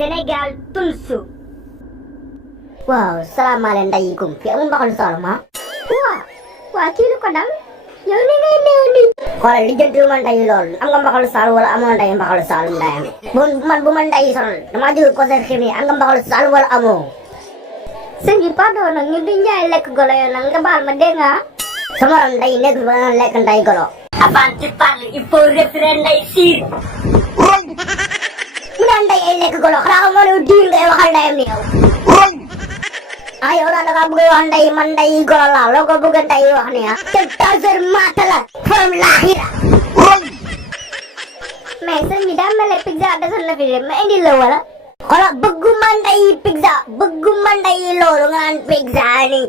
Sénégal tulsu. Wow, salaamaaleykum. Fi amul mbaxalu Saalum ah. waa kii lu ko dal. yow ni ngay néew nii. xoolal li jëntu ma nday lool am nga mbaxalu Saalum wala amoo nday mbaxalu Saalum ndayam. bu ma nday sonal damaa jóge concert xim yi am nga mbaxalu Saalum wala amoo. sëñ bi pardon nag ñu di njaay lekk golo yow nag nga baal ma dégg nga. sama ram nday nekk ba nga lekk nday golo. avant tu parles il faut référer nday siir. mu daan nday ay lekk golo xanaa xam nga ne diir ngay waxal ndayam ni yow. yow daal da ngaa bëgg wax nday man nday golo laa loo ko bëgg nday wax ni ah. te taser maata la from laaxira. mais sëñ bi daa mel ne pizza desal na fi de ma indi la wala. xoolal bëgguma nday pizza bëgguma nday loolu nga naan pizza ni.